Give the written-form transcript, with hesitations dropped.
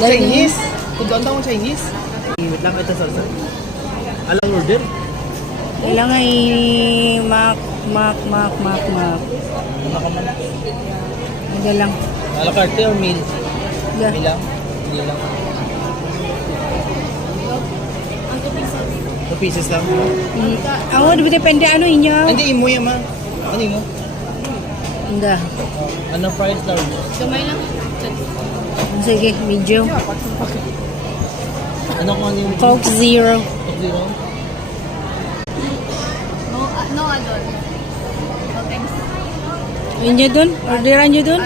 Chinese? Tuduan tayo Chinese? Wait lang, ito salsa. Alang order? Kailangan i-mak. Ano ka man? Hindi lang. A la carte or meal? Yeah. Meal lang? Meal lang. 2 pieces lang. Ako, depende ano inyo. Hindi, imo yan ma. Ano mo? Hindi. Ano fries large? Gamay lang. Sige, medium. Ano kung ano yung... Coke Zero. Coke Zero? No, adult. Okay. Inyo dun? Orderan nyo dun?